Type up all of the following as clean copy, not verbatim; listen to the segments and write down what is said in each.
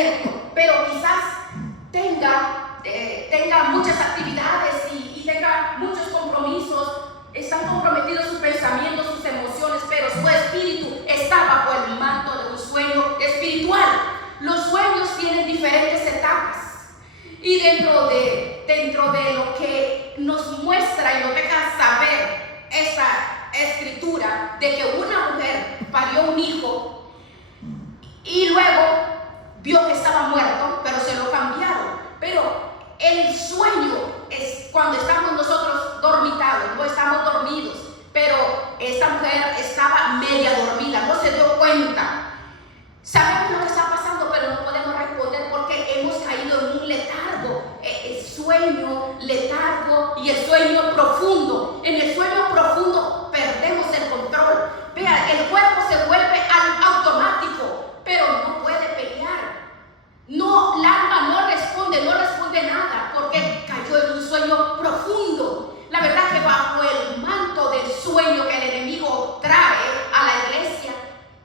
cierto, pero quizás tenga muchas actividades y tenga muchos compromisos, están comprometidos sus pensamientos, sus emociones, pero su espíritu está bajo el manto de un sueño espiritual. Los sueños tienen diferentes etapas y dentro de lo que nos muestra y nos deja saber esta escritura de que una mujer parió un hijo y luego vio que estaba muerto, pero se lo cambiaron. Pero el sueño es cuando estamos nosotros dormitados, no estamos dormidos, pero esta mujer estaba media dormida, no se dio cuenta. Sabemos lo que está pasando, pero no podemos responder porque hemos caído en un letargo, el sueño, letargo y el sueño profundo. En el sueño profundo perdemos el control. Vea, el cuerpo se vuelve automático, pero no puede pelear. No, el alma no responde nada porque cayó en un sueño profundo. La verdad que bajo el manto del sueño que el enemigo trae a la iglesia,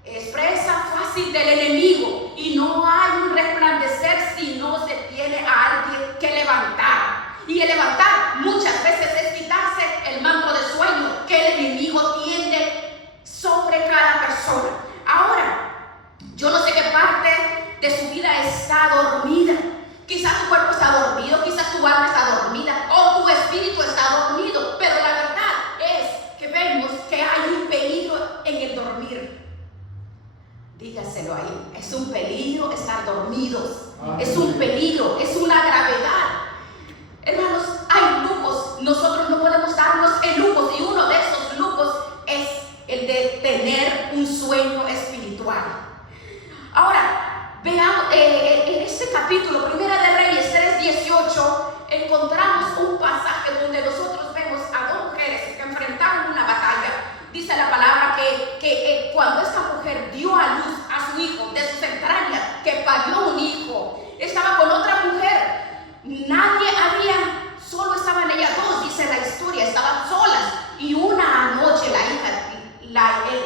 es presa fácil del enemigo y no hay un resplandecer si no se tiene a alguien que levantar. Y el levantar muchas veces es quitarse el manto de sueño que el enemigo tiene sobre cada persona. Ahora, yo no sé qué parte de su vida está dormida. Quizás tu cuerpo está dormido, quizás tu alma está dormida o tu espíritu está dormido, pero la verdad es que vemos que hay un peligro en el dormir. Dígaselo ahí, es un peligro estar dormidos. Es un peligro, es una gravedad. Hermanos, hay lujos, nosotros no podemos darnos en lujos y uno de esos lujos es el de tener un sueño espiritual. Ahora, veamos, en este capítulo, Primera de Reyes 3:18, encontramos un pasaje donde nosotros vemos a dos mujeres que enfrentaron una batalla. Dice la palabra que cuando esta mujer dio a luz a su hijo de sus entrañas, que parió un hijo, estaba con otra mujer. Nadie había, solo estaban ellas dos, dice la historia, estaban solas. Y una noche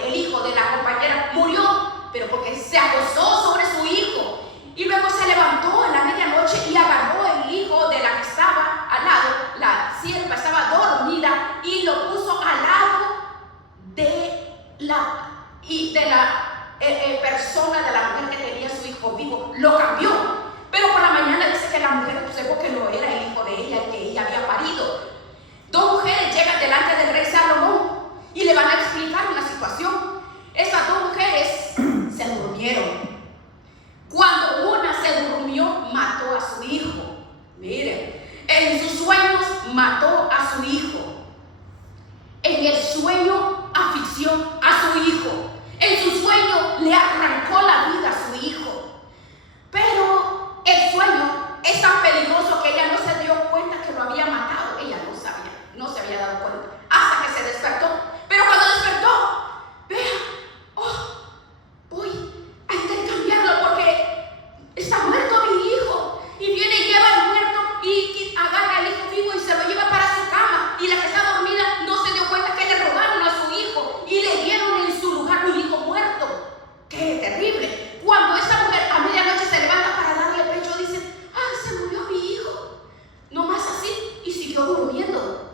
el hijo de la compañera murió, pero porque se acostó sobre su hijo. Y luego se levantó en la medianoche y agarró el hijo de la que estaba al lado, la sierva estaba dormida, y lo puso al lado de la persona, de la mujer que tenía su hijo vivo. Lo cambió, pero por la mañana dice que la mujer observó que no era el hijo de ella, el que ella había parido. Dos mujeres llegan delante del rey Salomón y le van a explicar una situación. Estas dos mujeres se durmieron. Cuando una se durmió, mató a su hijo. Miren, en sus sueños mató a su hijo. En el sueño asfixió a su hijo. En su sueño le arrancó la vida a su hijo. Pero el sueño es tan peligroso que ella no se dio cuenta que lo había matado. Ella no sabía, no se había dado cuenta hasta que se despertó. Pero cuando despertó, vea, voy a intercambiarlo porque está muerto mi hijo. Y viene y lleva al muerto y agarra al hijo vivo y se lo lleva para su cama. Y la que está dormida no se dio cuenta que le robaron a su hijo y le dieron en su lugar un hijo muerto. ¡Qué terrible! Cuando esta mujer a medianoche se levanta para darle pecho, dice: ¡ah, se murió mi hijo! No más así, y siguió durmiendo.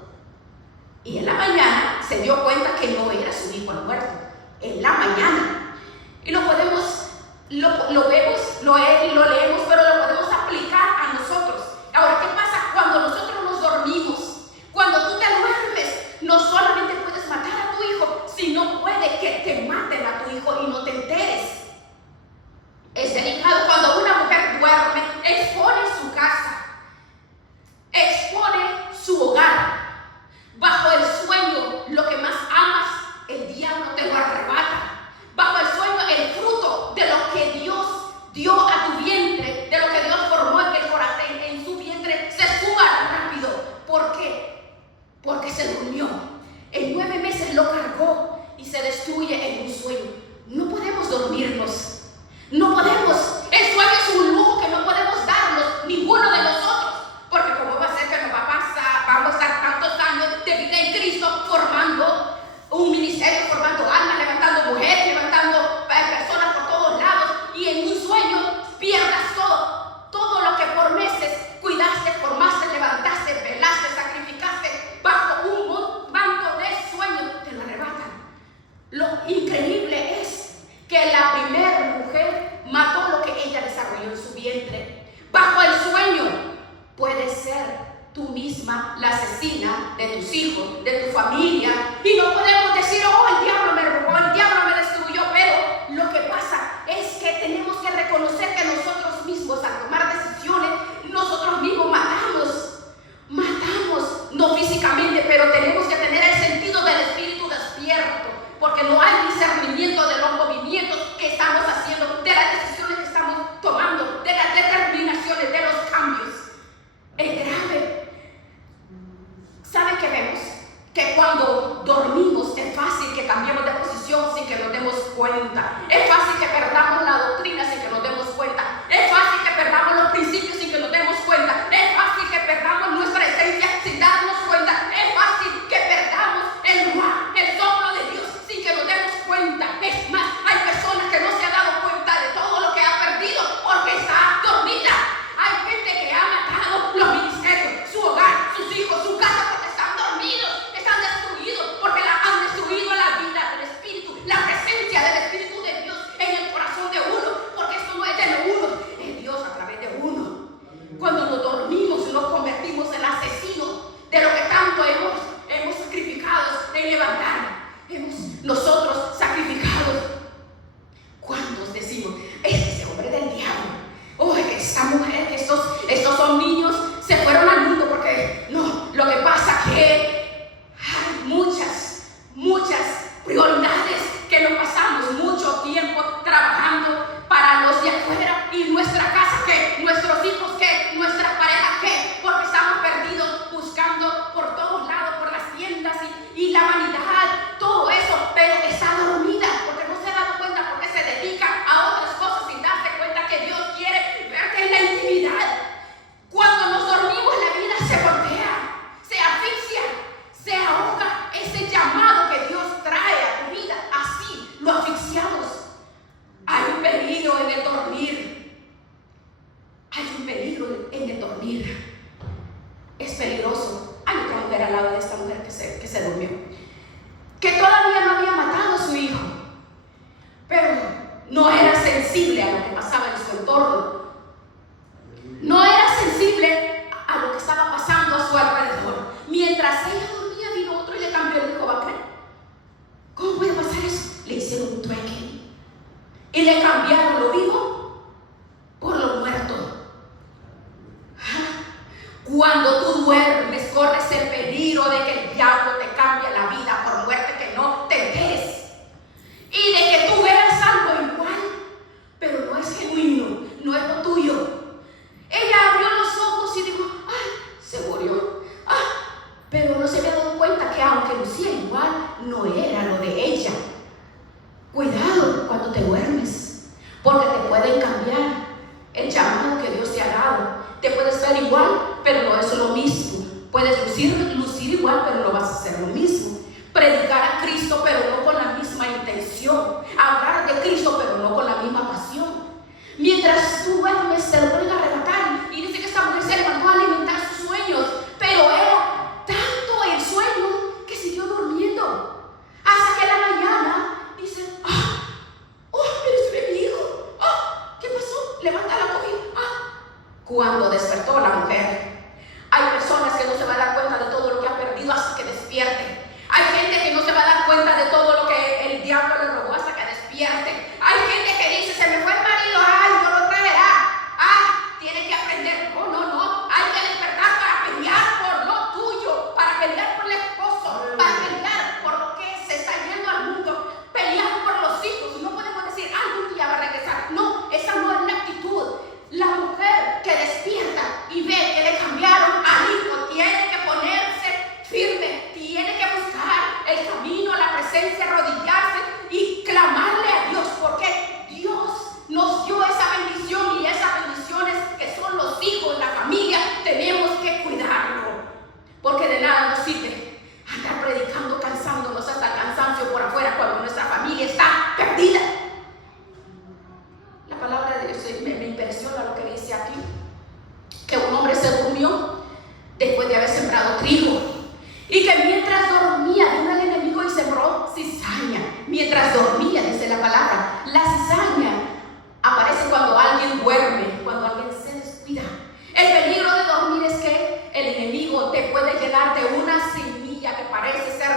Y en la mañana se dio cuenta que no era su hijo el muerto. En la mañana. Y lo vemos, lo leemos, pero lo podemos aplicar a nosotros. Ahora, ¿qué pasa cuando nosotros nos dormimos? Cuando tú te duermes, no solamente puedes matar a tu hijo, sino puede que te maten a tu hijo y no te enteres. Es delicado. Cuando una mujer duerme, expone su casa, expone su hogar. Bajo el sueño, lo que más amas, el diablo te lo arrebata. Bajo el sueño, el fruto de lo que Dios dio a tu vientre, de lo que Dios formó en el corazón, en su vientre, se suba rápido. ¿Por qué? Porque se durmió. En 9 meses lo cargó y se destruye en un sueño. No podemos dormirnos. No podemos. El sueño es un lujo que no podemos darnos ninguno de nosotros. Porque ¿cómo va a ser que nos va a pasar? Vamos a estar tantos años de vida en Cristo formando un ministerio, formando almas, levantando mujeres, levantando personas por todos lados. Y en un sueño familia. Y no podemos decir, oh, el diablo me robó, el diablo me destruyó. Pero lo que pasa es que tenemos que reconocer que nosotros mismos, al tomar decisiones, nosotros mismos matamos, no físicamente, pero tenemos que tener el sentido del espíritu despierto, porque no hay discernimiento de los movimientos que estamos haciendo, de las decisiones que estamos tomando, de las determinaciones, de los cambios. Es grave. ¿Sabe qué vemos? Que cuando dormimos es fácil que cambiemos de posición sin que nos demos cuenta. Es fácil que perdamos la doctrina sin que nos demos cuenta. Es fácil que perdamos los principios sin que nos demos cuenta. Es fácil que perdamos nuestra esencia sin darnos cuenta. Es fácil que perdamos el soplo de Dios sin que nos demos cuenta. Es más, hay personas que no se han dado cuenta de todo lo que ha perdido porque está dormida. Hay gente que ha matado los ministerios, su hogar, sus hijos, su casa, porque están dormidos, están destruidos, porque han destruido la vida del Espíritu, la presencia del Espíritu de Dios en el corazón de uno, porque esto no es de uno, es Dios a través de uno. Cuando nos dormimos nos convertimos en asesinos de lo que tanto hemos sacrificado en levantar. Nosotros sacrificados. ¿Cuántos decimos, ese hombre del diablo? Oh, que esta mujer, que estos son niños, se fueron al mundo porque no. Lo que pasa que hay muchas prioridades que nos pasamos mucho tiempo trabajando para los de afuera y nuestra casa, ¿qué? Nuestros hijos, ¿qué? Nuestras parejas, ¿qué? Porque estamos perdidos buscando por todos lados, por las tiendas y la vanidad, todo eso, pero está dormida porque no se ha dado cuenta, porque se dedica a otras cosas sin darse cuenta que Dios quiere verte en la intimidad. Cuando nos dormimos la vida se voltea, se asfixia, se ahoga ese llamado que Dios trae a tu vida, así lo asfixiamos. Hay un peligro en el dormir. Hay un peligro en el dormir. Es peligroso. Hay otra mujer al lado de esta mujer que se durmió, que todavía no había matado a su hijo, pero no era sensible a lo que pasaba en su entorno. No era sensible a lo que estaba pasando a su alrededor. Mientras ella dormía, vino otro y le cambió el hijo. ¿Va a creer? ¿Cómo puede pasar eso? Le hicieron un trueque y le cambiaron lo vivo por lo muerto. Cuando tú duermes, corres el peligro de que el diablo te cambie la vida por muerte que no te enteres, y de que tú veas algo igual, pero no es genuino, no es lo tuyo. Ella abrió los ojos y dijo, ¡ay! Se murió. Pero no se había dado cuenta que aunque lucía igual, no era lo de ella. Cuidado cuando te duermes, porque te pueden cambiar el llamado que Dios te ha dado. Te puedes ver igual, pero no es lo mismo. Puedes lucir igual, pero no vas a hacer lo mismo. Predicar a Cristo, pero no con la misma intención. Hablar de Cristo, pero no con la misma pasión. Mientras tú duermes, te lo ponen a arrebatar. Y dice que esta mujer se levantó a alimentar sus sueños, pero era tanto el sueño que siguió durmiendo. Hasta que en la mañana dice, eres mi hijo. ¿Qué pasó? Levanta la cobija. Cuando despertó la mujer, hay personas que no se van a dar cuenta de todo lo que ha perdido hasta que despierte. Hay gente que no se va a dar cuenta de todo lo que el diablo le robó hasta que despierte. Hay gente que dice, se me fue el marido, no lo traerá. Tiene que aprender. No. Hay que despertar para pelear por lo tuyo, para pelear por el esposo, para pelear por lo que se está yendo al mundo, pelear por los hijos. No podemos decir, algún día va a regresar. No, esa no es la actitud. La mujer que despierta y ve que le cambiaron al hijo tiene que ponerse firme, tiene que buscar el camino, la presencia, arrodillarse y clamarle a Dios, porque Dios nos dio esa bendición, y esas bendiciones que son los hijos, la familia, tenemos que cuidarlo, porque de nada nos sirve andar predicando, cansándonos hasta el cansancio por afuera cuando nuestra familia está perdida. La palabra de Dios me impresiona lo que dice aquí, que un hombre se durmió después de haber sembrado trigo, y que mientras dormía vino el enemigo y sembró cizaña. Mientras dormía, dice la palabra. La cizaña aparece cuando alguien duerme, cuando alguien se descuida. El peligro de dormir es que el enemigo te puede llenar de una semilla que parece ser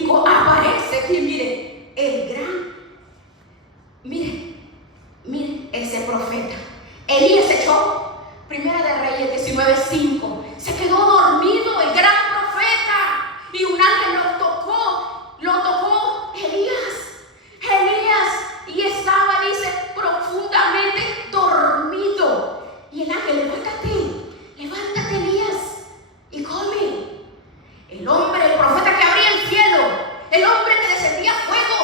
5 aparece aquí, miren, el gran, miren ese profeta. Elías se echó, Primera de Reyes 19:5, se quedó dormido el gran profeta y un ángel lo tocó Elías, y estaba, dice, profundamente dormido. Y el ángel, levántate Elías, y come. El profeta que abría el cielo, el hombre que descendía fuego,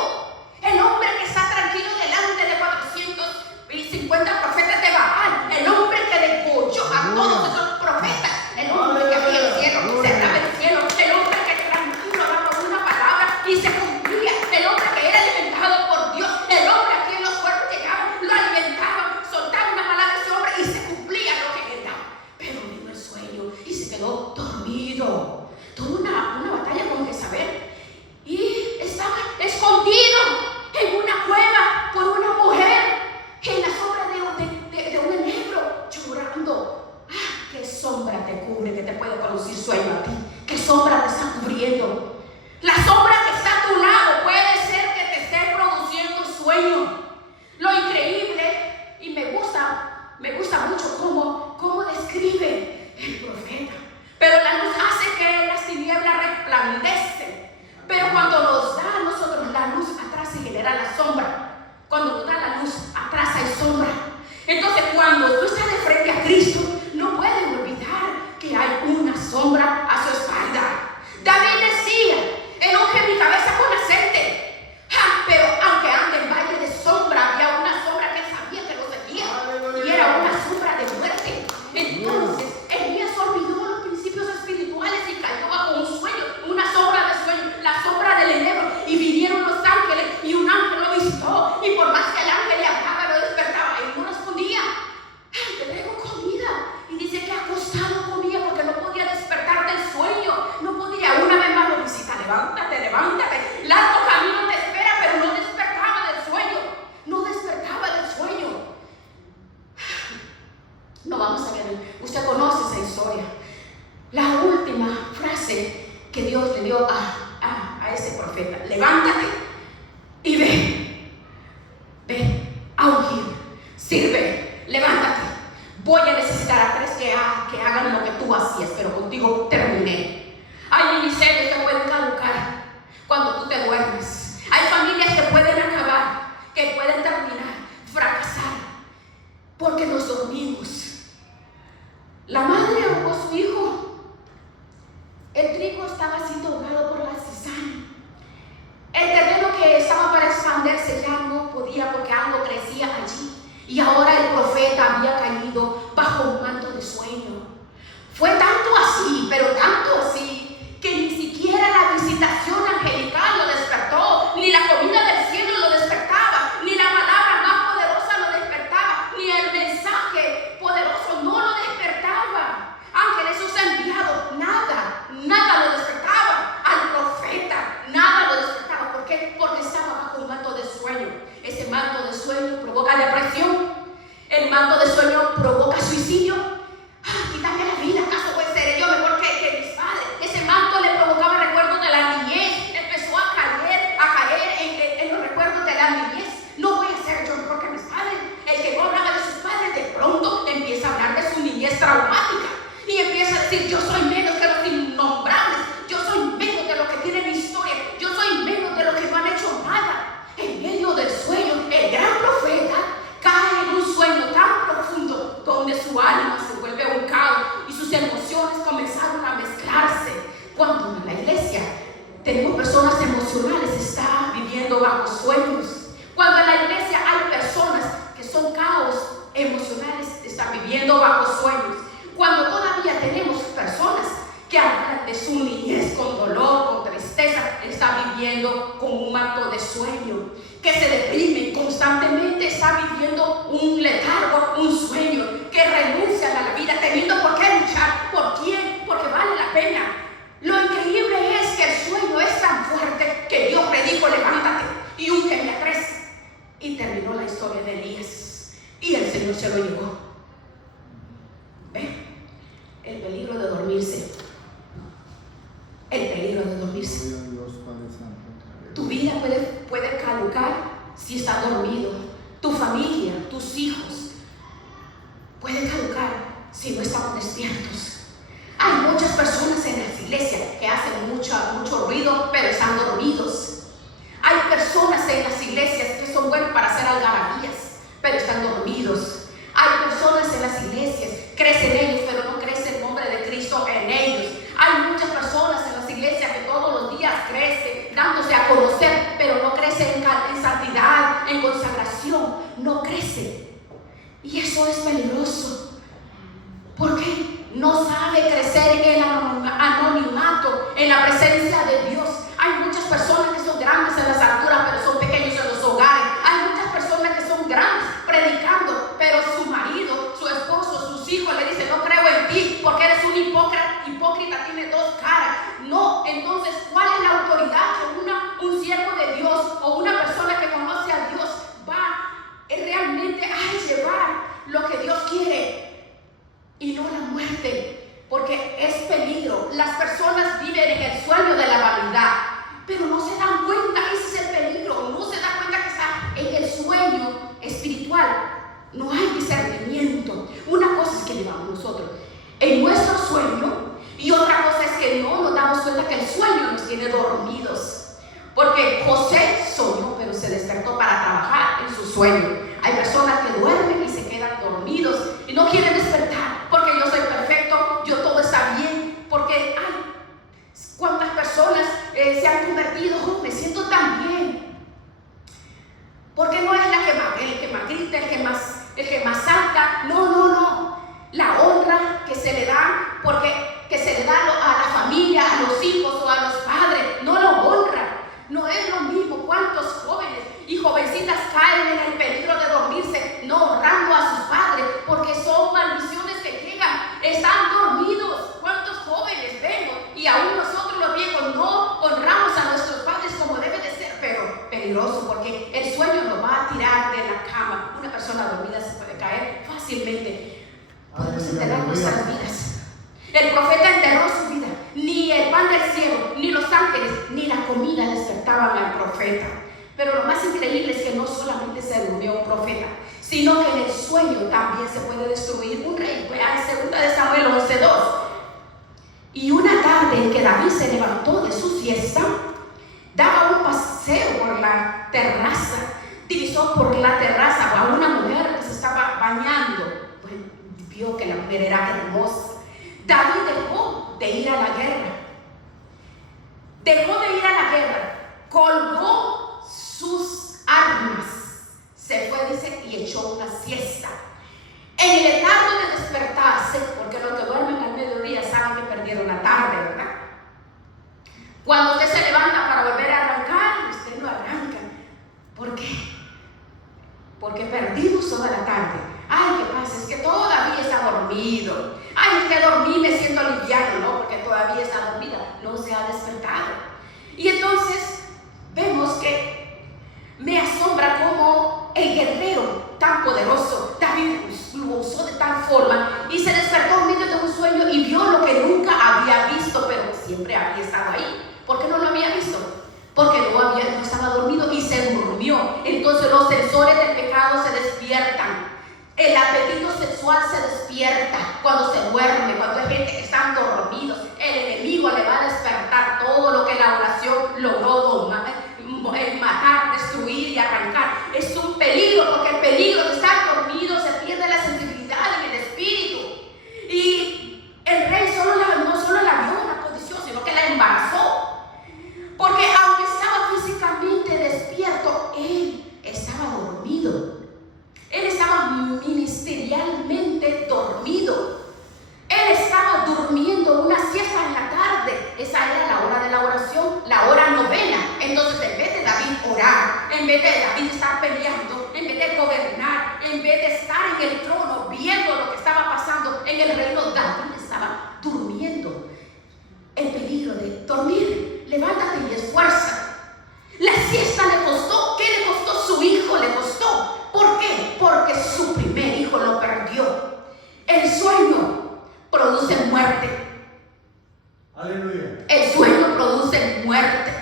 el hombre que está tranquilo delante de 450 profetas de Baal, el hombre que degolló a todos esos profetas, el hombre que abría el cielo, cerraba el cielo, el hombre que tranquilo daba una palabra y se cumplía, el hombre que era alimentado por Dios, el hombre a quien los cuerpos llegaban, lo alimentaban, soltaban una palabra a ese hombre y se cumplía lo que él daba. Pero vino el sueño y se quedó dormido. Tuvo una batalla con Jezabel y estaba escondido en una cueva por una mujer en la sombra de un enebro, llorando. ¿Qué sombra te cubre que te puede producir sueño a ti? ¿Qué sombra te está cubriendo? La sombra que está a tu lado puede ser que te esté produciendo sueño. Lo increíble, y me gusta mucho cómo describe el profeta. Pero la luz hace que las tinieblas resplandecen. Pero cuando nos da a nosotros la luz, atrás se genera la sombra. Cuando nos da la luz, atrás hay sombra. Entonces, cuando tú estás de frente a Cristo, no puedes olvidar que hay una sombra a su espalda. David decía, enojé mi cabeza con aceite. Pero aunque ande en valle de sombra, había una sombra que él sabía que lo seguía. Y era una sombra de muerte. Entonces, Elías olvidó los principios espirituales y cayó bajo un sueño, una sombra de sueño, la sombra del enebro. Y vinieron los ángeles y un ángel lo visitó. Y por más que el ángel le hablaba, lo despertaba, él no respondía. Te traigo comida. Y dice que acostado comía porque no podía despertar del sueño. No podía. Una vez más lo visita, levántate. Largo camino te espera, pero no despertaba del sueño. No vamos a ver. Usted conoce esa historia. La última frase que Dios le dio a ese profeta: levántate y ve a ungir, sirve, levántate. Voy a necesitar a 3 que hagan lo que tú hacías, pero contigo terminé. Hay ministerios que pueden caducar cuando tú te duermes. Hay familias que pueden acabar, que pueden terminar, fracasar, porque nos dormimos. La madre ahogó a su hijo. El trigo estaba siendo ahogado por la cizaña. El terreno que estaba para expandirse ya no podía porque algo crecía allí. Y ahora el profeta había caído bajo un manto de sueño. Fue tanto así, pero tanto así, que ni siquiera la visitación angelical lo despertó, ni la comida del cielo lo despertaba, ni la palabra más poderosa lo despertaba, ni el mensaje poderoso no lo despertaba. Ángeles, sus enviados, nada lo despertaba. Al profeta, nada lo despertaba. ¿Por qué? Porque estaba bajo un manto de sueño. Ese manto de sueño provoca depresión. El manto de sueño provoca suicidio. Quítame la vida, ¿acaso puede ser yo mejor que mis padres? Ese manto le provocaba recuerdos de la niñez. Empezó a caer en los recuerdos de la niñez. No voy a ser yo mejor que mis padres. El que no hablaba de sus padres, de pronto empieza a hablar de su niñez traumática. Y empieza a decir: yo soy menos que los innombrables. Yo soy menos de los que tienen historia. Yo soy menos de los que no han hecho nada. En medio del sueño, el gran profeta cae en un sueño tan profundo donde su alma se vuelve un caos y sus emociones comenzaron a mezclarse. Cuando en la iglesia tenemos personas emocionales, está viviendo bajo sueños. Cuando en la iglesia hay personas que son caos emocionales, están viviendo bajo sueños. Cuando todavía tenemos personas que hablan de su niñez con dolor, con tristeza, están viviendo con un manto de sueño. Que se deprimen constantemente, está viviendo un letargo, un sueño, que renuncian a la vida teniendo por qué luchar. ¿Por quién? Porque vale la pena. Lo increíble es que el sueño es tan fuerte que Dios predijo: levántate y úngeme a 3. Y terminó la historia de Elías y el Señor se lo llevó. ¿Ven? El peligro de dormirse. El peligro de dormirse. Tu vida puede caducar si estás dormido. Tu familia, tus hijos, pueden caducar si no estamos despiertos. Hay muchas personas en las iglesias que hacen mucho ruido, pero están dormidos. Hay personas en las iglesias que son buenas para hacer algarabías, pero están dormidos. Hay personas en las iglesias, crecen ellos, pero no crece el nombre de Cristo en ellos. Hay muchas personas en las iglesias que todos los días crecen, dándose a conocer, pero no crecen en santidad, en consagración, no crecen. Y eso es peligroso, porque no sabe crecer en el anonimato, en la presencia de Dios. Hay muchas personas que son grandes en las alturas, pero son pequeños en los hogares. Hay muchas personas que son grandes predicando, pero su marido, su esposo, sus hijos le dicen: no creo en ti porque eres un hipócrita, tiene dos caras. No, entonces, ¿cuál es la autoridad que un siervo de Dios o una persona que conoce a Dios va realmente a llevar lo que Dios quiere y no la muerte? Porque es peligro. Las personas viven en el sueño de la vanidad, pero no se dan cuenta. Ese es el peligro. No se dan cuenta que está en el sueño espiritual. No hay discernimiento. Una cosa es que vivamos nosotros en nuestro sueño, y otra cosa es que no nos damos cuenta que el sueño nos tiene dormidos. Porque José soñó, pero se despertó para trabajar en su sueño. Hay personas que duermen y se quedan dormidos y no quieren despertar porque yo soy perfecto, yo todo está bien. Porque hay cuántas personas se han convertido: me siento tan bien. Porque no es el que más grita, el que más salta. No. La honra que se le da, que se le da a la familia, a los hijos o a los padres, no lo honra. No es lo mismo. ¿Cuántos jóvenes y jovencitas caen en el peligro de dormirse, no honrando a sus padres, porque son maldiciones que llegan? Están dormidos. ¿Cuántos jóvenes vemos? Y aún nosotros los viejos no honramos a nuestros padres como debe de ser. Pero peligroso, porque el sueño nos va a tirar de la cama. Una persona dormida se puede caer fácilmente. Podemos enterrar nuestras vidas. El profeta enterró su vida. Ni el pan del cielo, ni los ángeles, ni la comida despertaban al profeta. Pero lo más increíble es que no solamente se durmió un profeta, sino que en el sueño también se puede destruir un rey. Vean en 2 Samuel 11:2. Y una tarde en que David se levantó de su siesta, daba un paseo por la terraza, divisó por la terraza a una mujer que se estaba bañando. Bueno, vio que la mujer era hermosa. David dejó de ir a la guerra, colgó sus armas, se fue, dice, y echó una siesta. En el letargo de despertarse, porque los que duermen al mediodía saben que perdieron la tarde, ¿verdad? Cuando usted se levanta para volver a arrancar, usted no arranca. ¿Por qué? Porque perdimos toda la tarde. Ay, ¿qué pasa? Es que todavía está dormido. Ay, es que dormí, me siento aliviado. No, porque todavía está dormida, no se ha despertado. Y entonces vemos que me asombra cómo el guerrero tan poderoso, David, lo usó de tal forma y se despertó en medio de un sueño y vio lo que nunca había visto, pero siempre había estado ahí. ¿Por qué no lo había visto? Porque no estaba dormido y se durmió. Entonces los sensores del pecado se despiertan. El apetito sexual se despierta cuando se duerme, cuando hay gente que están dormidos. El enemigo le va a despertar todo lo que la oración logró matar, destruir y arrancar. Es un peligro, porque el peligro de estar dormido se pierde la sensibilidad en el espíritu. Y el rey no solo la vio en una condición, sino que la embarazó. Porque aunque estaba físicamente despierto, él estaba dormido. Él estaba ministerialmente dormido. Él estaba durmiendo una siesta en la tarde. Esa era la hora de la oración, la hora novena. Entonces, en vez de David orar, en vez de David estar peleando, en vez de gobernar, en vez de estar en el trono viendo lo que estaba pasando en el reino, David estaba durmiendo. El peligro de dormir. Levántate y esfuerza. La siesta le costó. ¿Qué le costó? Su hijo le costó. ¿Por qué? Porque su primer hijo lo perdió. El sueño produce muerte. Aleluya. El sueño produce muerte.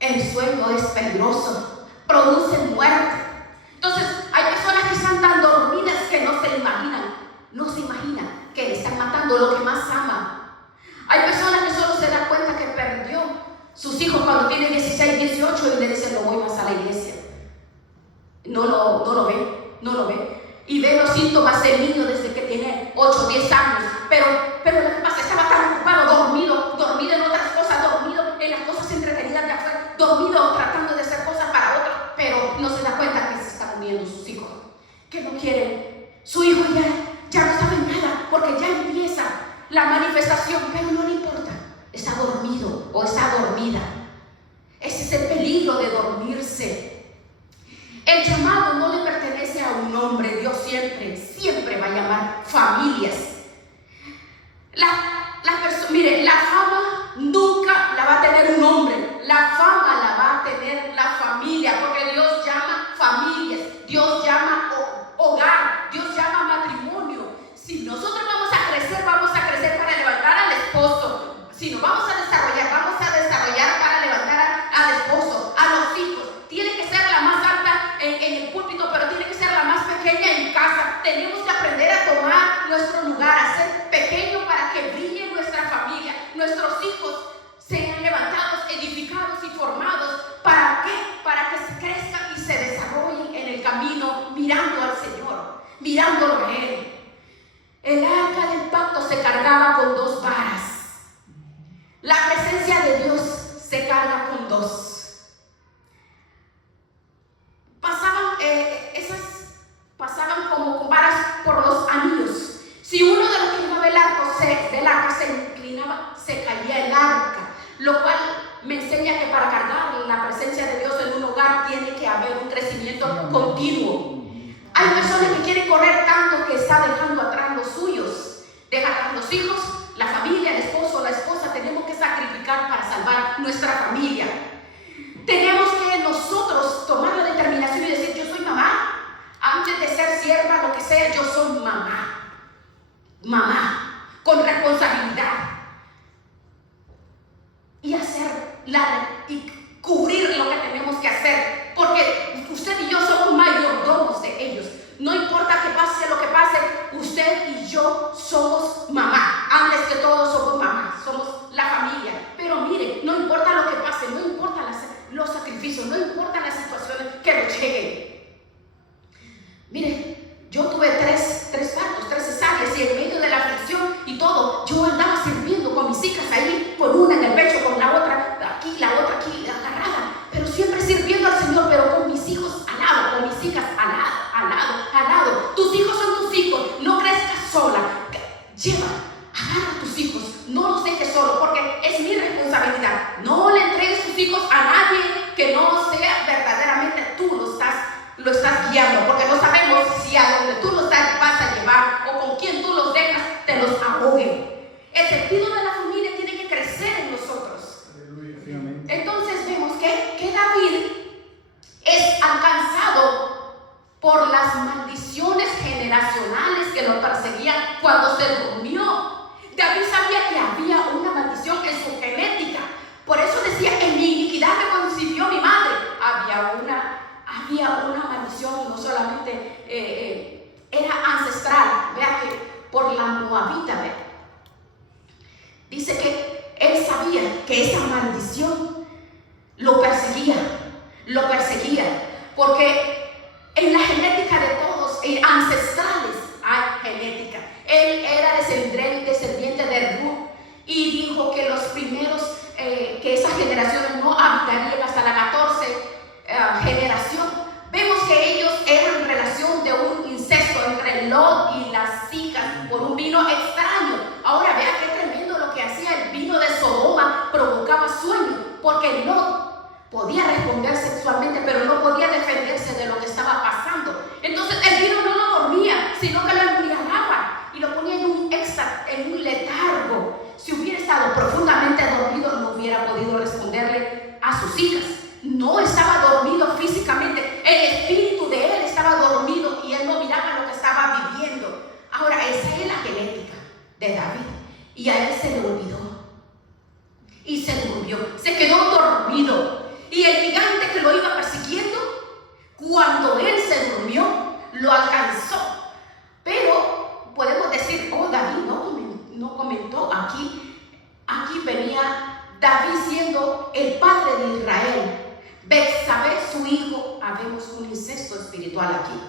El sueño es peligroso, produce muerte. Entonces, hay personas que están tan dormidas que no se imaginan que le están matando lo que más ama. Hay personas que solo se dan cuenta que perdió sus hijos cuando tienen 16, 18 y le dicen no voy más a la iglesia. No lo ve. Y ve los síntomas del niño desde que tiene 8, 10 años. Pero lo que pasa, estaba tan ocupado, dormido en otras cosas, dormido en las cosas entretenidas de afuera, dormido tratando de hacer cosas para otros, pero no se da cuenta que se están muriendo sus hijos, que no quieren. Su hijo ya no sabe nada, porque ya empieza la manifestación, pero no le importa. Está dormido o está dormida. Ese es el peligro de dormirse. El llamado no le pertenece a un hombre. Dios siempre va a llamar familias. Mire, la fama nunca la va a tener un hombre. La fama la va a tener la familia, porque Dios llama familias, Dios llama hogar, Dios llama matrimonio. Si nosotros vamos a crecer para levantar al esposo. Si nos vamos a desarrollar para levantar al esposo, a los hijos. Tiene que ser la más alta en el púlpito, pero tiene que ser la más pequeña en casa. Tenemos que aprender a tomar nuestro lugar, a ser pequeño para que brille nuestra familia. Nuestros hijos sean levantados, edificados y formados. ¿Para qué? Para que se crezcan y se desarrollen en el camino mirando al Señor, mirándolo a Él. El arca del pacto se cargaba con 2 varas. La presencia de Dios se carga con 2. Pasaban como con varas por los anillos. Si uno de los que llevaba el arco del arca se inclinaba, se caía el arca, lo cual me enseña que para cargar la presencia de Dios en un hogar tiene que haber un crecimiento continuo. Hay personas que quieren correr tanto que está dejando atrás los suyos, deja atrás los hijos, la familia, el esposo, la esposa. Tenemos que sacrificar para salvar nuestra familia. Tenemos que nosotros tomar la determinación y decir: yo soy mamá. Antes de ser sierva, lo que sea, yo soy mamá, con responsabilidad. Y cubrir lo que tenemos que hacer, porque usted y yo somos mayordomos de ellos. No importa que pase lo que pase, usted y yo somos mamá. Antes que todo somos mamá, somos la familia. Pero mire, no importa lo que pase, no importa los sacrificios, no importa las situaciones que nos lleguen. Mire, yo tuve tres partos, 3 cesáreas, y en medio de la aflicción y todo, yo andaba sirviendo con mis hijas ahí, con una en el pecho, con la otra aquí, agarrada, pero siempre sirviendo al Señor, pero con mis hijos al lado, con mis hijas al lado. Tus hijos son tus hijos, no crezcas sola. Agarra a tus hijos, no los dejes solos, porque es mi responsabilidad. No le entregues tus hijos a nadie que no sea verdaderamente tú lo estás guiando, porque no sabemos si a donde tú los vas a llevar o con quien tú los dejas te los ahoguen. El sentido de la familia tiene que crecer en nosotros. Entonces vemos que David es alcanzado por las maldiciones generacionales que lo perseguían cuando se durmió. David sabía que había una maldición en su genética. Por eso decía: en mi iniquidad me concibió mi madre. Había una maldición, no solamente era ancestral. Vea que por la moabita, dice que él sabía que esa maldición lo perseguía, porque en la genética de todos, ancestrales, hay genética. Él era descendiente de Ruth, y dijo que los primeros, que esas generaciones no habitarían hasta la 14 generación. Vemos que ellos eran relación de un incesto entre Lot y las hijas por un vino extraño. Ahora vea qué tremendo lo que hacía el vino de Sodoma, provocaba sueño, porque Lot podía responder sexualmente, pero no podía defenderse de lo que estaba pasando. Entonces el vino no lo dormía, sino que lo embriagaba y lo ponía en un letargo. Si hubiera estado profundamente dormido, no hubiera podido responderle a sus hijas. No estaba dormido físicamente, el espíritu de él estaba dormido y él no miraba lo que estaba viviendo. Ahora, esa es la genética de David, y a él se le olvidó y se durmió, se quedó dormido. Y siendo el padre de Israel, Betsabé, su hijo, habemos un incesto espiritual aquí.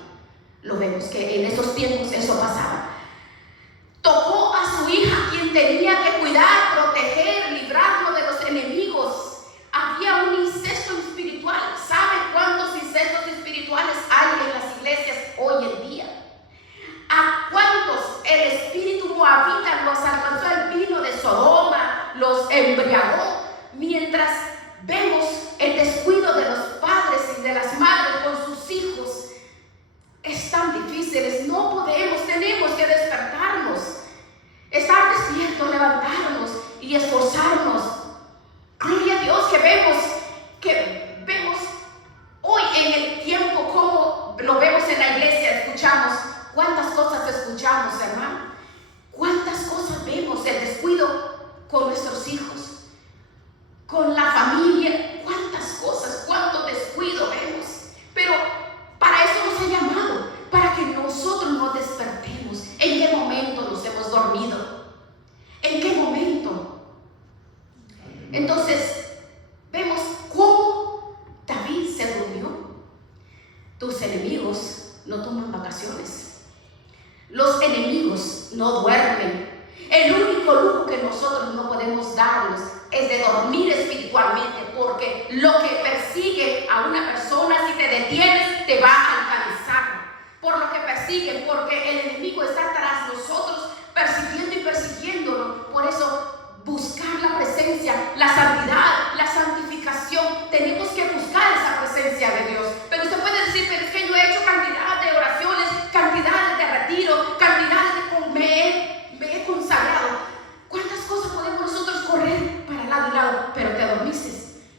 Lo vemos que en esos tiempos eso pasaba. Tocó a su hija, quien tenía que cuidar, proteger, librarlo de los enemigos. Había un incesto espiritual. ¿Sabe cuántos incestos espirituales hay en las iglesias hoy en día? ¿A cuántos el espíritu moabita los alcanzó el vino de Sodoma, los embriagó? Mientras vemos el descuido de los padres y de las madres con sus hijos, es tan difícil. No podemos, tenemos que despertarnos, estar despiertos, levantarnos y esforzarnos. Gloria a Dios que vemos hoy en el tiempo como lo vemos en la iglesia, escuchamos. ¿Cuántas cosas escuchamos, hermano? ¿Cuántas cosas vemos? El descuido con nuestros hijos, con la familia. ¿Cuántas cosas? ¿Cuánto descuido vemos? Pero para eso nos ha llamado, para que nosotros nos despertemos. ¿En qué momento nos hemos dormido? ¿En qué momento? Entonces, vemos cómo David se durmió. Tus enemigos no toman vacaciones. Los enemigos no duermen. El único lujo que nosotros no podemos darnos es de dormir espiritualmente, porque lo que persigue a una persona, si te detienes, te va a alcanzar. Por lo que persiguen, porque el enemigo está tras nosotros, persiguiendo y persiguiéndonos. Por eso, buscar la presencia, la santidad, la santificación. Tenemos que buscar esa presencia de Dios. Pero usted puede decir, pero es que yo he hecho cantidad de oraciones, cantidades de retiro, cantidades de me he consagrado. ¿Cuántas cosas podemos nosotros correr para lado y lado? Pero te dormiste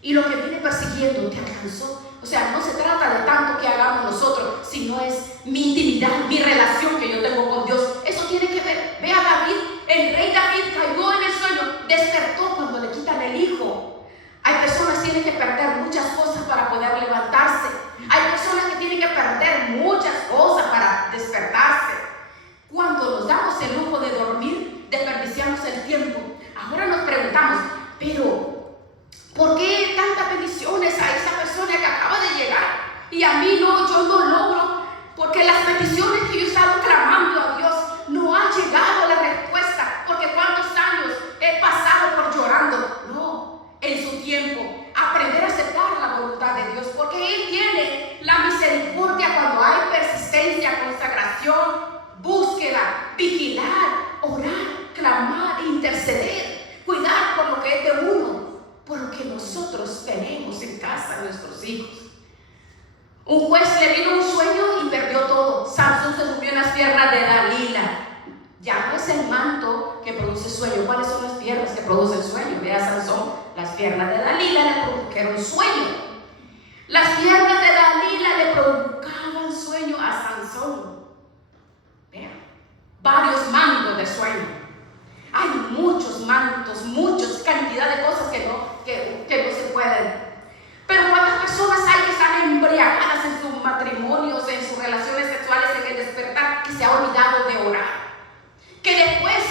y lo que viene persiguiendo te alcanzó. O sea, no se trata de tanto que hagamos nosotros, sino es mi intimidad, mi relación que yo tengo con Dios. Eso tiene que ver. Ve a David, el rey David cayó en el sueño, despertó cuando le quitan el hijo. Hay personas que tienen que perder muchas cosas para poder levantarse. Hay personas que tienen que perder muchas cosas para despertarse. Cuando nos damos el lujo de dormir, desperdiciamos el tiempo. Ahora nos preguntamos, pero ¿por qué tantas bendiciones a esa persona que acaba de llegar y a mí no? Yo no logro, porque las peticiones que yo he estado clamando a Dios no ha llegado la respuesta. Porque cuántos años he pasado por llorando. No, en su tiempo aprender a aceptar la voluntad de Dios, porque Él tiene la misericordia cuando hay persistencia, consagración, búsqueda, vigilar, orar, clamar, interceder, cuidar por lo que es de uno, por lo que nosotros tenemos en casa a nuestros hijos. Un juez le vino un sueño y perdió todo. Sansón se subió en las piernas de Dalila. Ya no es el manto que produce sueño. ¿Cuáles son las piernas que producen sueño? Vea Sansón, las piernas de Dalila le produjeron sueño. Las piernas de Dalila le provocaban sueño a Sansón. Vean, varios mantos de sueño. Hay muchos mantos, muchas cantidad de cosas que no se pueden. Pero ¿cuántas personas hay que están embriagadas en sus matrimonios, en sus relaciones sexuales, en el despertar, que se ha olvidado de orar? Que después,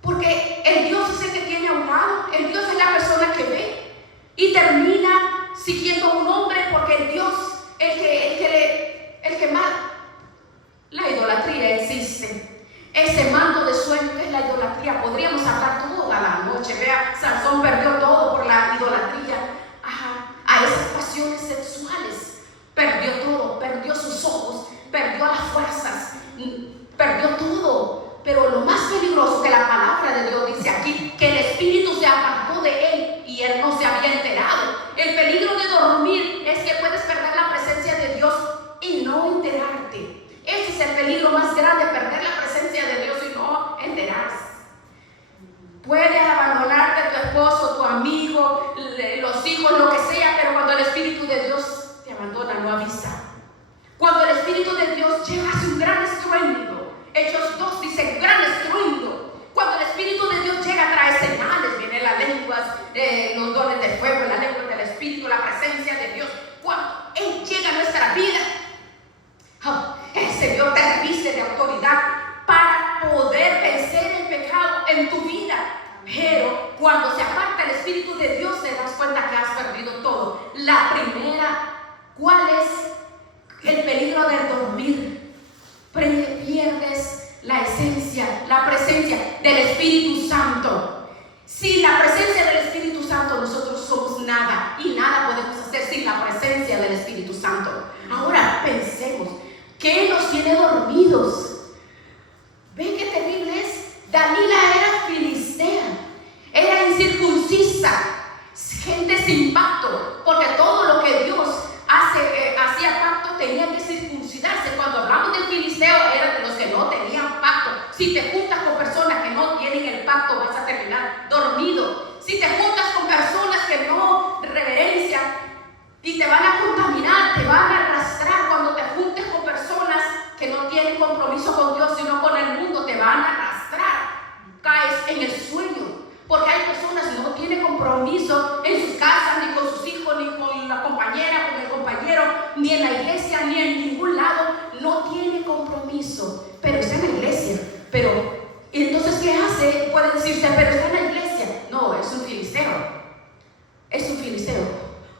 porque el Dios es el que tiene a un lado, el Dios es la persona que ve y termina siguiendo a un hombre, porque el Dios, el que más, la idolatría existe. Ese manto de sueño es la idolatría. Podríamos hablar toda la noche. Vea, Sansón perdió todo por la idolatría. A esas pasiones sexuales. Perdió todo. Perdió sus ojos. Perdió las fuerzas. Perdió todo. Pero lo más peligroso que la palabra de Dios dice aquí, que el espíritu se apartó de él y él no se había enterado. El peligro de dormir es que puedes perder la presencia de Dios y no enterarte. Ese es el peligro más grande, perder la presencia de Dios y no enterarse. Puedes abandonarte a tu esposo, tu amigo, los hijos, lo que sea, pero cuando el Espíritu de Dios te abandona, no avisa. Cuando el Espíritu de Dios llega, hace un gran estruendo. Hechos 2 dice gran estruendo. Cuando el Espíritu de Dios llega, trae señales, vienen las lenguas, los dones de fuego, las lenguas del Espíritu, la presencia de Dios. Cuando Él llega a nuestra vida, el Señor te reviste de autoridad para poder vencer el pecado en tu vida. Pero cuando se aparta el Espíritu de Dios, ¿Cuál es el peligro del dormir? Pierdes la esencia, la presencia del Espíritu Santo. Sin la presencia del Espíritu Santo nosotros somos nada y nada podemos hacer sin la presencia del Espíritu Santo. Ahora pensemos, ¿qué nos tiene dormidos? ¿Ven qué terrible es? Dalila era filistea, era incircuncisa, gente sin pacto, porque todo lo que Dios hacía pacto tenía que circuncidarse. Cuando hablamos del filisteo, era de los que no tenían pacto. Si te juntas con personas que no tienen el pacto, vas a terminar dormido. Si te juntas con personas que no reverencian y te van a contaminar, te van a arrastrar. Cuando te juntes con personas que no tienen compromiso con Dios, sino con el mundo, te van a arrastrar. Caes en el sueño, porque hay personas que no tienen compromiso en sus casas, ni con sus hijos, ni con la compañera, con el compañero, ni en la iglesia, ni en ningún lado. No tiene compromiso, pero está en la iglesia. Pero, entonces, ¿qué hace? Puede decirse, pero está en la iglesia. No, es un filisteo. Es un filisteo.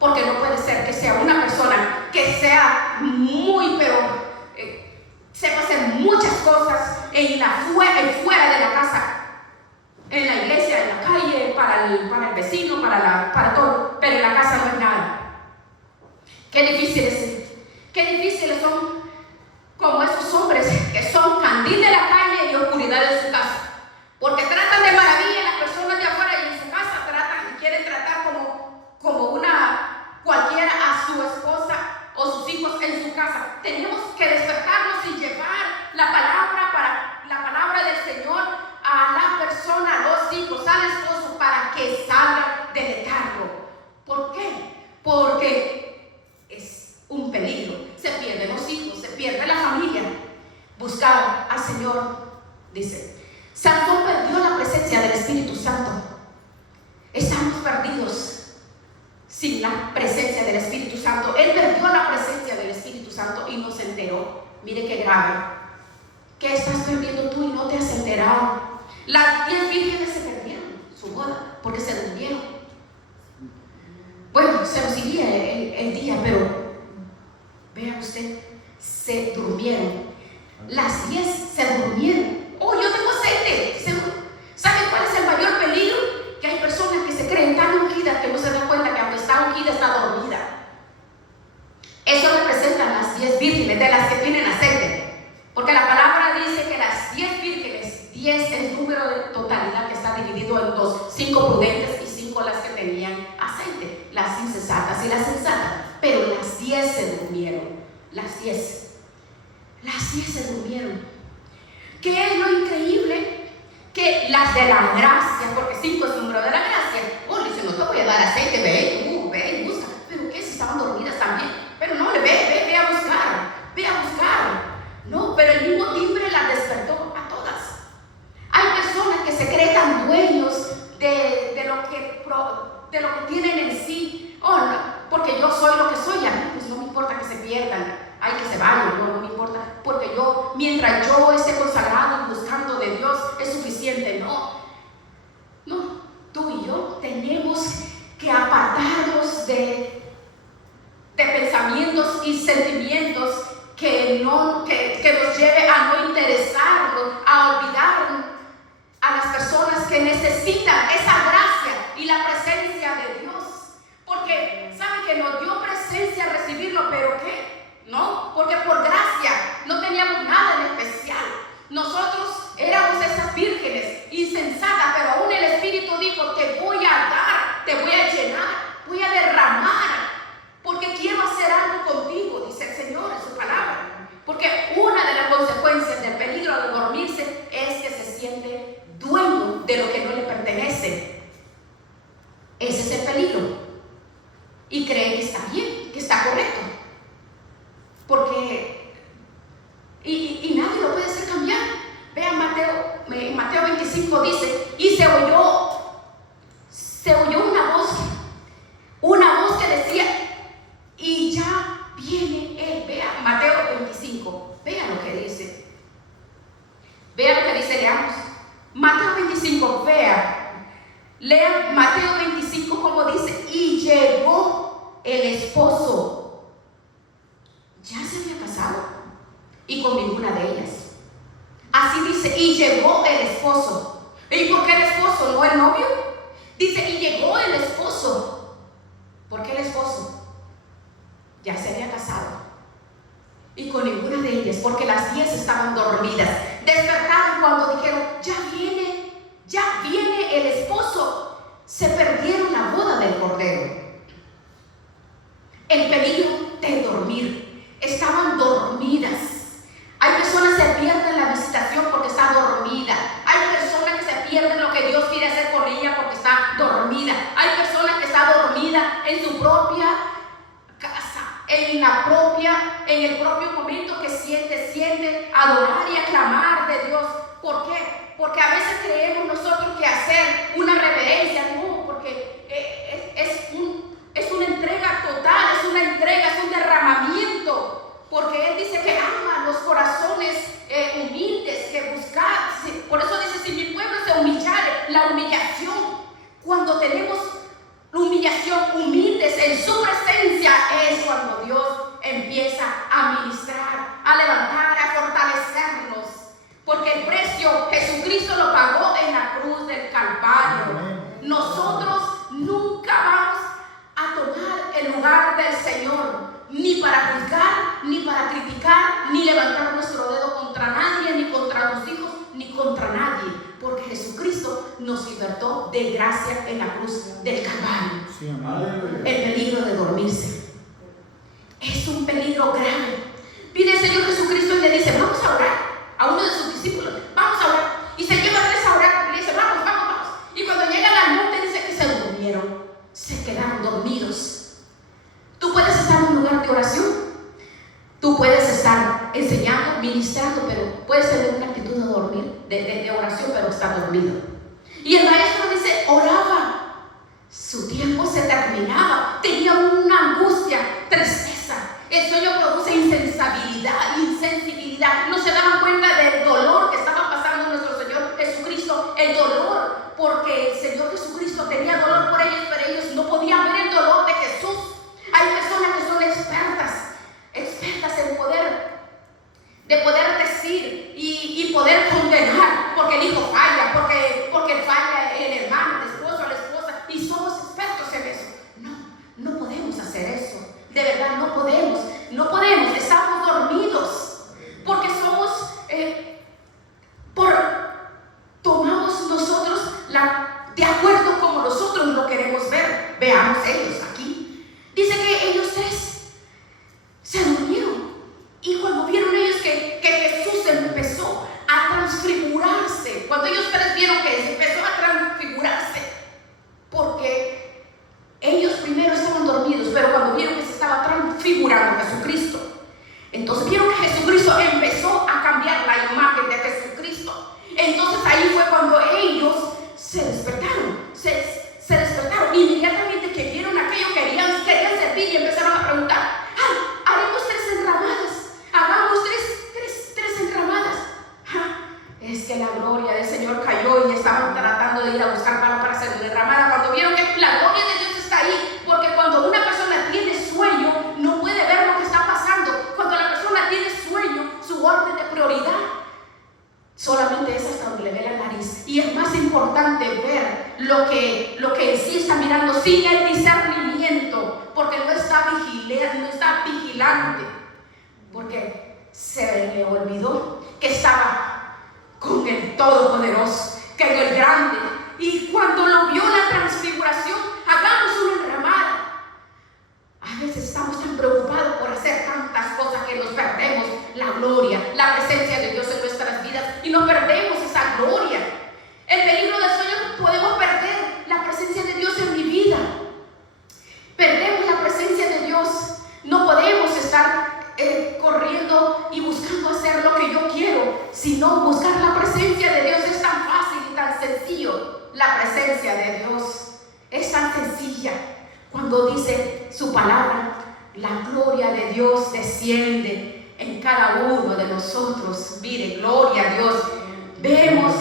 Porque no puede ser que sea una persona que sea muy, pero sepa hacer muchas cosas fuera de la casa, en la iglesia, en la calle, para el vecino, para todo, pero en la casa no es nada. Qué difíciles son como esos hombres que son candil de la calle y oscuridad de su casa, porque tratan de maravilla a las personas de afuera y en su casa quieren tratar como una cualquiera a su esposa o sus hijos en su casa. Tenemos que despertarnos y llevar la palabra del Señor a la persona, a los hijos, al esposo, para que salgan del letargo. ¿Por qué? Porque es un peligro. Se pierden los hijos, se pierde la familia. Buscar al Señor, dice. Sansón perdió la presencia del Espíritu Santo. Estamos perdidos sin la presencia del Espíritu Santo. Él perdió la presencia del Espíritu Santo y no se enteró. Mire qué grave. ¿Qué estás perdiendo tú y no te has enterado? Las 10 vírgenes se perdieron su boda porque se durmieron. Bueno, se nos iría el día, pero vea usted, se durmieron. Las 10 se durmieron. Oh, yo tengo aceite. ¿Saben cuál es el mayor peligro? Que hay personas que se creen tan ungidas que no se dan cuenta que aunque está ungida, está dormida. Eso representan las 10 vírgenes de las que tienen aceite. Porque la palabra dice que las 10 vírgenes, 10 es el número de totalidad que está dividido en dos: 5 prudentes y 5 las que tenían aceite, las insensatas y las sensatas. Pero las 10 se durmieron. Las 10 se durmieron. ¿Qué es lo increíble? Que las de la gracia, porque 5 es el número de la gracia. Oh, le dice, no te voy a dar aceite, ve y busca. ¿Pero qué? Si estaban dormidas también. Pero no, ve a buscar. No, pero el mismo timbre las despertó a todas. Hay personas que se creen tan dueños de lo que tienen en sí. Oh, no, porque yo soy lo que soy. A mí pues no me importa que se pierdan. Hay que se vayan, no me importa. Porque mientras yo esté consagrado y buscando de Dios, es suficiente. No, tú y yo tenemos que apartarnos de pensamientos y sentimientos que nos lleve a no interesarnos, a olvidar a las personas que necesitan esa gracia y la presencia de Dios. Porque saben que nos dio presencia a recibirlo, pero ¿qué? No, porque por gracia no teníamos nada en especial. Nosotros éramos esas vírgenes insensatas, pero aún el Espíritu dijo: te voy a dar, te voy a llenar, voy a derramar, porque quiero hacer algo contigo, dice el Señor en su palabra. Porque una de las consecuencias del peligro de dormirse es que se siente dueño de lo que no le pertenece. Ese es el peligro. Y cree que está bien, que está correcto. Porque y nadie lo puede hacer cambiar. Vean Mateo 25 dice: y se oyó una voz que decía: y ya viene él. Vean Mateo 25, vean lo que dice. Leamos Mateo 25, lean Mateo 25 como dice: y llegó el esposo 10, porque las 10 estaban dormidas. Despertaron cuando dijeron, ya viene el esposo. Se perdieron la boda del Cordero. El peligro de dormir. Estaban dormidas. Hay personas que se pierden la visitación porque está dormida. Hay personas que se pierden lo que Dios quiere hacer con ella porque está dormida. Hay personas que están dormidas en su propia casa, en el propio momento que siente adorar y aclamar de Dios. ¿Por qué? Porque a veces creemos nosotros que hacer una reverencia, no, porque es una entrega total, es un derramamiento. Porque Él dice que ama los corazones humildes, que buscar. Por eso dice, si mi pueblo se humillare, la humillación. Cuando tenemos humillación, humildes en su presencia, es cuando Dios empieza a ministrar, a levantar, a fortalecernos. Porque el precio Jesucristo lo pagó en la cruz del Calvario. Nosotros nunca vamos a tomar el lugar del Señor, ni para juzgar, ni para criticar, ni levantar nuestro dedo contra nadie, ni contra tus hijos, ni contra nadie, porque Jesucristo nos libertó de gracia en la cruz del Calvario. Sí, el peligro de dormirse es un peligro grave. Pide el Señor Jesucristo y le dice, vamos a orar a uno de sus discípulos, vamos a orar, y se lleva a tres a orar, y le dice, vamos, y cuando llegan al monte dice que se durmieron, se quedaron dormidos. Tú puedes estar en un lugar de oración, tú puedes estar enseñando, ministrando, pero puedes tener una actitud de dormir, de oración, pero estar dormido. Y el maestro dice, oraba, su tiempo se terminaba, tenía una angustia, tristeza. El sueño produce insensibilidad. No se daban cuenta del dolor que estaba pasando nuestro Señor Jesucristo, el dolor, porque el Señor Jesucristo tenía dolor por ellos, pero ellos no podían ver el dolor de Jesús. Hay personas que son expertas en poder decir y poder condenar, porque el hijo falla, porque falla el hermano, el esposo, la esposa, y somos expertos en eso. No podemos hacer eso. De verdad, no podemos, estamos dormidos, porque tomamos nosotros de acuerdo como nosotros lo queremos ver. Veamos ellos aquí. Dice que ellos tres se durmieron. Y cuando vieron ellos que Jesús empezó a transfigurarse, cuando ellos tres vieron que empezó a transfigurarse, porque ellos primero estaban dormidos, pero cuando vieron que se estaba transfigurando Jesucristo, entonces vieron que Jesucristo empezó a cambiar la imagen de Jesucristo. Entonces ahí fue cuando ellos se despertaron, se despertaron inmediatamente que vieron aquello, querían servir y empezaron a preguntar, haremos 3 enramadas, hagamos tres enramadas. Es que la gloria del Señor cayó y estaban tratando de ir a buscar para hacer una enramada, cuando vieron que la gloria de Dios está ahí, porque cuando una persona tiene sueño no puede ver lo que está pasando. Cuando la persona tiene sueño, su orden de prioridad solamente es hasta donde le ve la nariz, y es más importante ver lo que en sí está mirando sin el discernimiento, porque no está vigilante, porque se le olvidó que estaba con el Todopoderoso, que en el Grande. Y cuando lo vio la transfiguración, hagamos una enramada. A veces estamos tan preocupados por hacer tantas cosas que nos perdemos la gloria, la presencia de Dios en nuestras vidas, y nos perdemos esa gloria. El peligro del sueño, podemos perder la presencia de Dios en mi vida. Perdemos la presencia de Dios. No podemos estar corriendo y buscando hacer lo que yo quiero, sino buscar la presencia de Dios. Es tan fácil y tan sencillo. La presencia de Dios es tan sencilla. Cuando dice su palabra, la gloria de Dios desciende en cada uno de nosotros. Mire, gloria a Dios. Vemos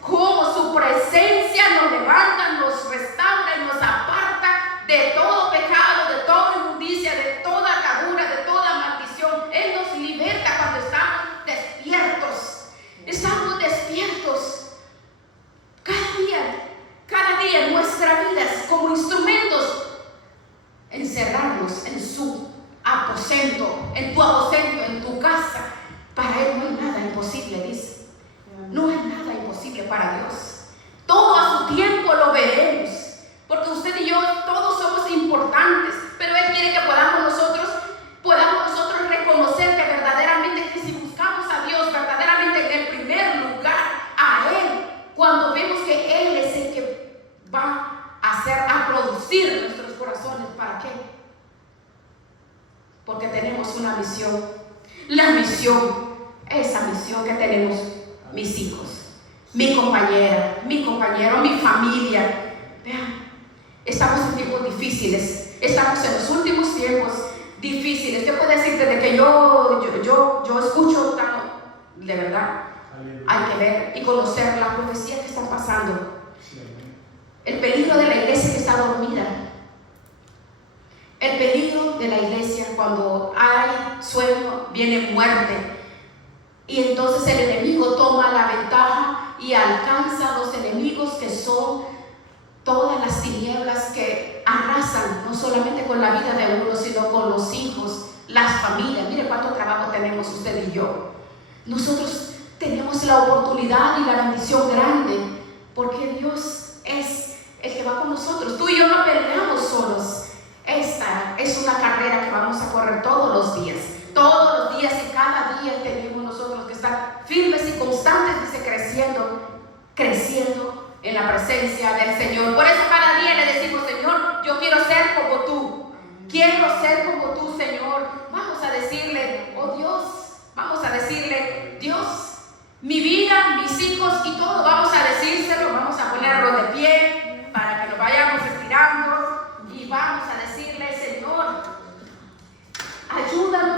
cómo su presencia nos levanta, nos restaura y nos aparta de todo pecado, de toda inmundicia, de toda atadura, de toda maldición. Él nos liberta cuando estamos despiertos. Estamos despiertos cada día en nuestra vida como instrumentos. Encerrarnos en su aposento, en tu casa, para porque tenemos una misión. La misión, esa misión que tenemos, mis hijos, mi compañera, mi compañero, mi familia. Vean, estamos en tiempos difíciles, estamos en los últimos tiempos difíciles. Yo puedo decir, desde que yo escucho, de verdad, hay que ver y conocer las profecías que están pasando. El peligro de la iglesia que está dormida. El peligro de la iglesia cuando hay sueño, viene muerte. Y entonces el enemigo toma la ventaja y alcanza a los enemigos que son todas las tinieblas que arrasan no solamente con la vida de uno, sino con los hijos, las familias. Mire cuánto trabajo tenemos usted y yo. Nosotros tenemos la oportunidad y la bendición grande porque Dios es el que va con nosotros. Tú y yo no peleamos solos. Esta es una carrera que vamos a correr todos los días y cada día tenemos nosotros que estar firmes y constantes, dice, creciendo en la presencia del Señor. Por eso cada día le decimos, Señor, yo quiero ser como tú, quiero ser como tú, Señor. Vamos a decirle, oh Dios, vamos a decirle, Dios, mi vida, mis hijos y todo, vamos a decir